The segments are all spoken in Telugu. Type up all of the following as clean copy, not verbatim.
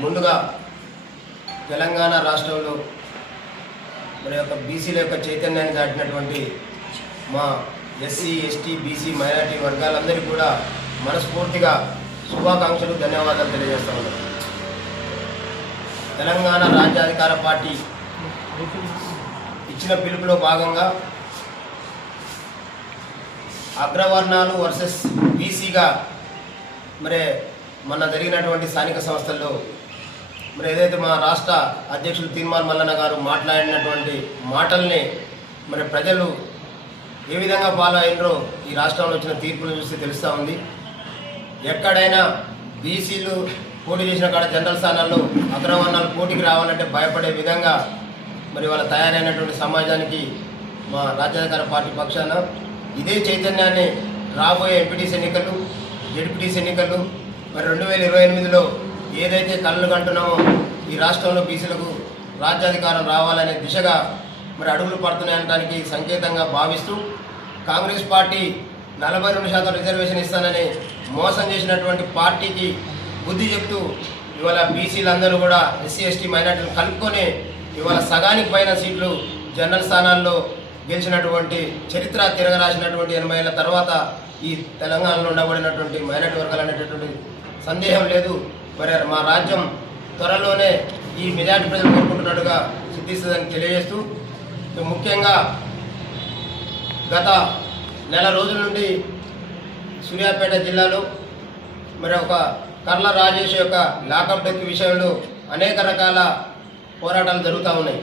ముందుగా తెలంగాణ రాష్ట్రంలో మరి యొక్క బీసీల యొక్క చైతన్యాన్ని దాటినటువంటి మా ఎస్సీ ఎస్టీ బీసీ మైనారిటీ వర్గాలందరికీ కూడా మనస్ఫూర్తిగా శుభాకాంక్షలు ధన్యవాదాలు తెలియజేస్తా ఉన్నాను. తెలంగాణ రాజ్యాధికార పార్టీ ఇచ్చిన పిలుపులో భాగంగా అగ్రవర్ణాలు వర్సెస్ బీసీగా మరి మొన్న జరిగినటువంటి స్థానిక సంస్థల్లో మరి ఏదైతే మా రాష్ట్ర అధ్యక్షులు తీర్మాన్ మల్లన్న గారు మాట్లాడినటువంటి మాటల్ని మరి ప్రజలు ఏ విధంగా ఫాలో అయినరో ఈ రాష్ట్రంలో వచ్చిన తీర్పులు చూస్తే తెలుస్తూ ఉంది. ఎక్కడైనా బీసీలు పోటీ చేసిన కాడ జనరల్ స్థానాల్లో అగ్రవర్ణాలు పోటీకి రావాలంటే భయపడే విధంగా మరి వాళ్ళ తయారైనటువంటి సమాజానికి మా రాజ్యాధికార పార్టీ పక్షాన ఇదే చైతన్యాన్ని రాబోయే ఎంపీటీసీ ఎన్నికలు జెడ్పీటీసీ ఎన్నికలు మరి 2028లో ఏదైతే కళ్ళు కంటున్నామో ఈ రాష్ట్రంలో బీసీలకు రాజ్యాధికారం రావాలనే దిశగా మరి అడుగులు పడుతున్నాయనడానికి సంకేతంగా భావిస్తూ కాంగ్రెస్ పార్టీ 42% రిజర్వేషన్ ఇస్తానని మోసం చేసినటువంటి పార్టీకి బుద్ధి చెప్తూ ఇవాళ బీసీలందరూ కూడా ఎస్సీ ఎస్టీ మైనార్టీలు కలుపుకొని ఇవాళ సగానికి పైన సీట్లు జనరల్ స్థానాల్లో గెలిచినటువంటి చరిత్ర తిరగరాసినటువంటి 80 ఏళ్ళ తర్వాత ఈ తెలంగాణలో ఉండబడినటువంటి మైనార్టీ వర్గాలు అనేటటువంటి సందేహం లేదు. మరి మా రాజ్యం త్వరలోనే ఈ మెజార్టీ ప్రజలు కోరుకుంటున్నట్టుగా సిద్ధిస్తుందని తెలియజేస్తూ ముఖ్యంగా గత నెల రోజుల నుండి సూర్యాపేట జిల్లాలో మరి ఒక కర్ల రాజేష్ యొక్క లాకప్ డెత్ విషయంలో అనేక రకాల పోరాటాలు జరుగుతూ ఉన్నాయి.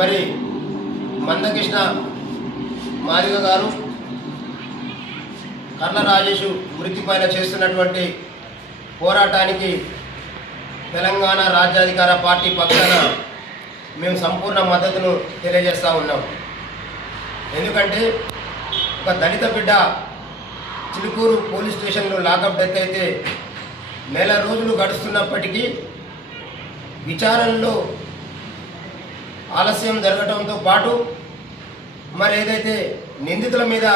మరి మందకృష్ణ మాదిగ గారు కర్ల రాజేష్ మృతి పైన చేస్తున్నటువంటి పోరాటానికి తెలంగాణ రాజ్యాధికార పార్టీ పక్షాన మేము సంపూర్ణ మద్దతును తెలియజేస్తూ ఉన్నాం. ఎందుకంటే ఒక దళిత బిడ్డ చిలుకూరు పోలీస్ స్టేషన్లో లాకప్ డెత్ అయితే నెల రోజులు గడుస్తున్నప్పటికీ విచారణలో ఆలస్యం జరగడంతో పాటు మరి ఏదైతే నిందితుల మీద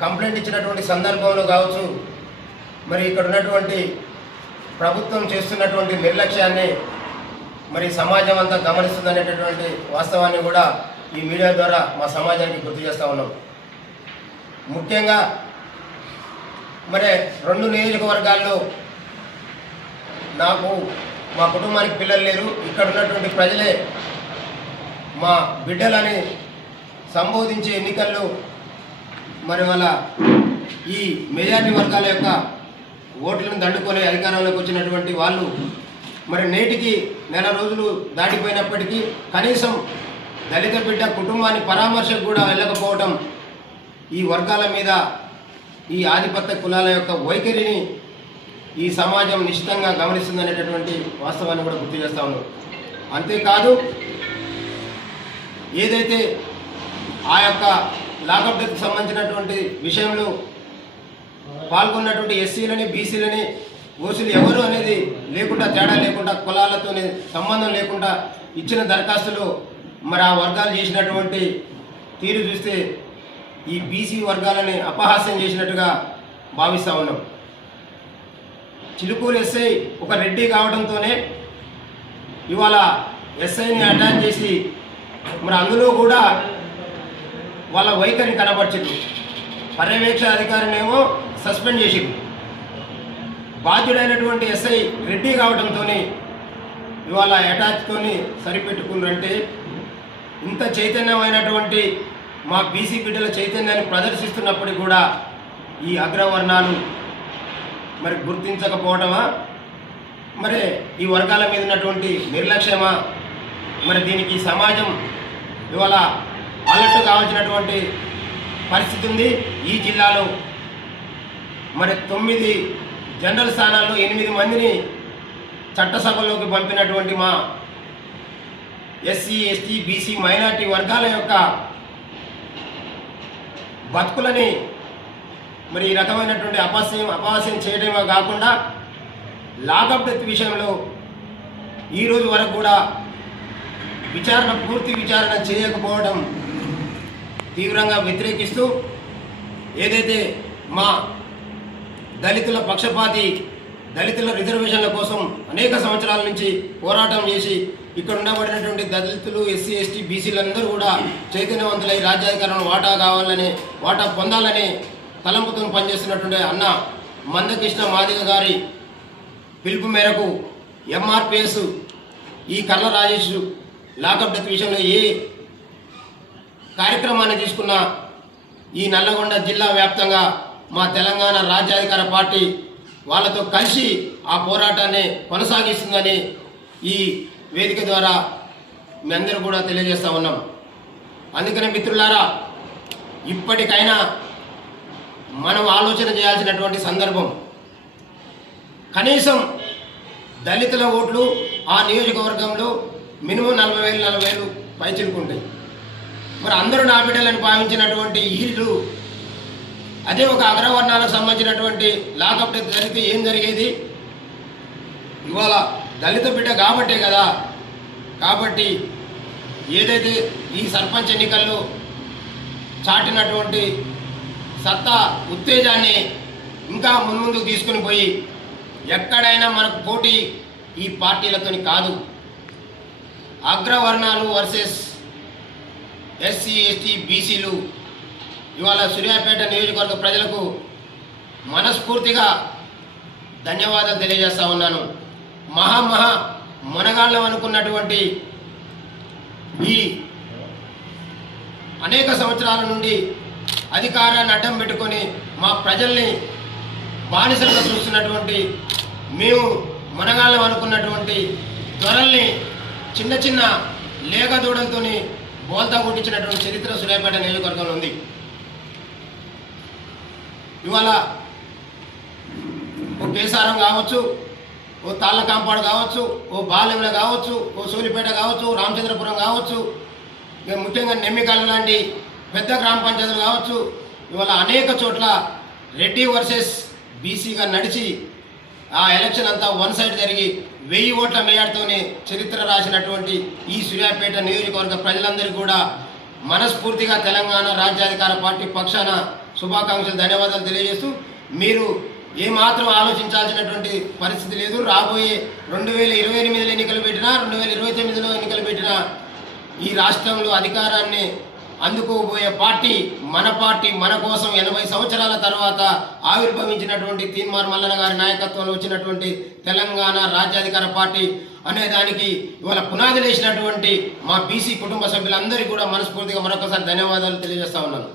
కంప్లైంట్ ఇచ్చినటువంటి సందర్భంలో కావచ్చు మరి ఇక్కడ ఉన్నటువంటి ప్రభుత్వం చేస్తున్నటువంటి నిర్లక్ష్యాన్ని మరి సమాజం అంతా గమనిస్తుందనేటటువంటి వాస్తవాన్ని కూడా ఈ మీడియా ద్వారా మా సమాజానికి గుర్తు చేస్తూ ఉన్నాం. ముఖ్యంగా మరి 2 నియోజకవర్గాల్లో నాకు మా కుటుంబానికి పిల్లలు లేరు, ఇక్కడ ఉన్నటువంటి ప్రజలే మా బిడ్డలని సంబోధించే ఎన్నికల్లో మరి వాళ్ళ ఈ మెజారిటీ వర్గాల యొక్క ఓట్లను దండుకొని అధికారంలోకి వచ్చినటువంటి వాళ్ళు మరి నేటికి నెల రోజులు దాటిపోయినప్పటికీ కనీసం దళిత బిడ్డ కుటుంబాన్ని పరామర్శకు కూడా వెళ్ళకపోవటం ఈ వర్గాల మీద ఈ ఆధిపత్య కులాల యొక్క వైఖరిని ఈ సమాజం నిశ్చితంగా గమనిస్తుందనేటటువంటి వాస్తవాన్ని కూడా గుర్తు చేస్తా ఉన్నాం. అంతేకాదు ఏదైతే ఆ యొక్క లాకప్ డెత్కు సంబంధించినటువంటి విషయంలో పాల్గొన్నటువంటి ఎస్సీలని బీసీలని ఓసీలు ఎవరు అనేది లేకుండా తేడా లేకుండా కులాలతో సంబంధం లేకుండా ఇచ్చిన దరఖాస్తులు మరి ఆ వర్గాలు చేసినటువంటి తీరు చూస్తే ఈ బీసీ వర్గాలని అపహాస్యం చేసినట్టుగా భావిస్తూ ఉన్నాం. చిలుకూరు ఎస్ఐ ఒక రెడ్డి కావడంతోనే ఇవాళ ఎస్ఐని అటాచ్ చేసి మరి అందులో కూడా వాళ్ళ వైఖరిని కనబర్చింది. పర్యవేక్షణ అధికారినేమో సస్పెండ్ చేసింది. బాధ్యుడైనటువంటి ఎస్ఐ రెడ్డి కావడంతో ఇవాళ అటాచ్తో సరిపెట్టుకున్నారంటే ఇంత చైతన్యమైనటువంటి మా బీసీ బిడ్డల చైతన్యాన్ని ప్రదర్శిస్తున్నప్పటికీ కూడా ఈ అగ్రవర్ణాలు మరి గుర్తించకపోవటమా, మరి ఈ వర్గాల మీద ఉన్నటువంటి నిర్లక్ష్యమా, మరి దీనికి సమాజం ఇవాళ అలర్ట్ కావాల్సినటువంటి పరిస్థితి ఉంది. ఈ జిల్లాలో మరి 9 జనరల్ స్థానాల్లో 8 మందిని చట్టసభల్లోకి పంపినటువంటి మా ఎస్సీ ఎస్టీ బీసీ మైనార్టీ వర్గాల యొక్క బతుకులని మరి ఈ రకమైనటువంటి అపహాస్యం చేయడమే కాకుండా లాకప్ డెత్ విషయంలో ఈరోజు వరకు కూడా పూర్తి విచారణ చేయకపోవడం తీవ్రంగా వ్యతిరేకిస్తూ ఏదైతే మా దళితుల పక్షపాతి దళితుల రిజర్వేషన్ల కోసం అనేక సంవత్సరాల నుంచి పోరాటం చేసి ఇక్కడ ఉండబడినటువంటి దళితులు ఎస్సీ ఎస్టీ బీసీలందరూ కూడా చైతన్యవంతులై రాజ్యాధికారంలో వాటా కావాలని వాటా పొందాలని తలంపుతో పనిచేస్తున్నటువంటి అన్న మందకృష్ణ మాదిగ గారి పిలుపు మేరకు ఎంఆర్పిఎస్ ఈ కర్ల రాజేష్ లాకప్ డెత్ విషయంలో ఏ కార్యక్రమాన్ని తీసుకున్నా ఈ నల్లగొండ జిల్లా వ్యాప్తంగా మా తెలంగాణ రాజ్యాధికార పార్టీ వాళ్ళతో కలిసి ఆ పోరాటాన్ని కొనసాగిస్తుందని ఈ వేదిక ద్వారా మీ అందరూ కూడా తెలియజేస్తూ ఉన్నాం. అందుకనే మిత్రులారా, ఇప్పటికైనా మనం ఆలోచన చేయాల్సినటువంటి సందర్భం. కనీసం దళితుల ఓట్లు ఆ నియోజకవర్గంలో మినిమం 40,000 పైచిలుకుంటాయి. మరి అందరూ నా బిడ్డలను భావించినటువంటి వీళ్ళు అదే ఒక అగ్రవర్ణాలకు సంబంధించినటువంటి లాకప్ డెత్ జరిగితే ఏం జరిగేది? ఇవాళ దళిత బిడ్డ కాబట్టే కదా. కాబట్టి ఏదైతే ఈ సర్పంచ్ ఎన్నికల్లో చాటినటువంటి సత్తా ఉత్తేజాన్ని ఇంకా మున్ముందుకు తీసుకుని పోయి ఎక్కడైనా మనకు పోటీ ఈ పార్టీలతోని కాదు, అగ్రవర్ణాలు వర్సెస్ ఎస్సీ ఎస్టీ బీసీలు. ఇవాళ సూర్యాపేట నియోజకవర్గ ప్రజలకు మనస్ఫూర్తిగా ధన్యవాదాలు తెలియజేస్తా ఉన్నాను. మహా మునగాళ్ళం అనుకున్నటువంటి ఈ అనేక సంవత్సరాల నుండి అధికారాన్ని అడ్డం పెట్టుకొని మా ప్రజల్ని బానిసలుగా చూస్తున్నటువంటి మేము మునగాళ్ళం అనుకున్నటువంటి త్వరల్ని చిన్న చిన్న లేఖదూడలతో బోల్తా కొట్టించినటువంటి చరిత్ర సూర్యాపేట నియోజకవర్గంలో ఉంది. ఇవాళ ఓ కేసారం కావచ్చు, ఓ తాళ్ళకాంపాడు కావచ్చు, ఓ బాలెంల కావచ్చు, ఓ సూలిపేట కావచ్చు, రామచంద్రపురం కావచ్చు, ఇక ముఖ్యంగా నెమ్మికల్ లాంటి పెద్ద గ్రామ పంచాయతీలు కావచ్చు, ఇవాళ అనేక చోట్ల రెడ్డి వర్సెస్ బీసీగా నడిచి ఆ ఎలక్షన్ అంతా వన్ సైడ్ జరిగి 1000 ఓట్ల మేయర్తోనే చరిత్ర రాసినటువంటి ఈ సూర్యాపేట నియోజకవర్గ ప్రజలందరికీ కూడా మనస్ఫూర్తిగా తెలంగాణ రాజ్యాధికార పార్టీ పక్షాన శుభాకాంక్షలు, ధన్యవాదాలు తెలియజేస్తూ, మీరు ఏమాత్రం ఆలోచించాల్సినటువంటి పరిస్థితి లేదు. రాబోయే 2028 ఎన్నికలు పెట్టినా 2029లో ఎన్నికలు పెట్టినా ఈ రాష్ట్రంలో అధికారాన్ని అందుకోబోయే పార్టీ మన కోసం 80 సంవత్సరాల తర్వాత ఆవిర్భవించినటువంటి తీన్మార్ మల్లన్న గారి నాయకత్వంలో వచ్చినటువంటి తెలంగాణ రాజ్యాధికార పార్టీ అనే దానికి ఇవాళ పునాదులు వేసినటువంటి మా బీసీ కుటుంబ సభ్యులందరికీ కూడా మనస్ఫూర్తిగా మరొకసారి ధన్యవాదాలు తెలియజేస్తా ఉన్నాను.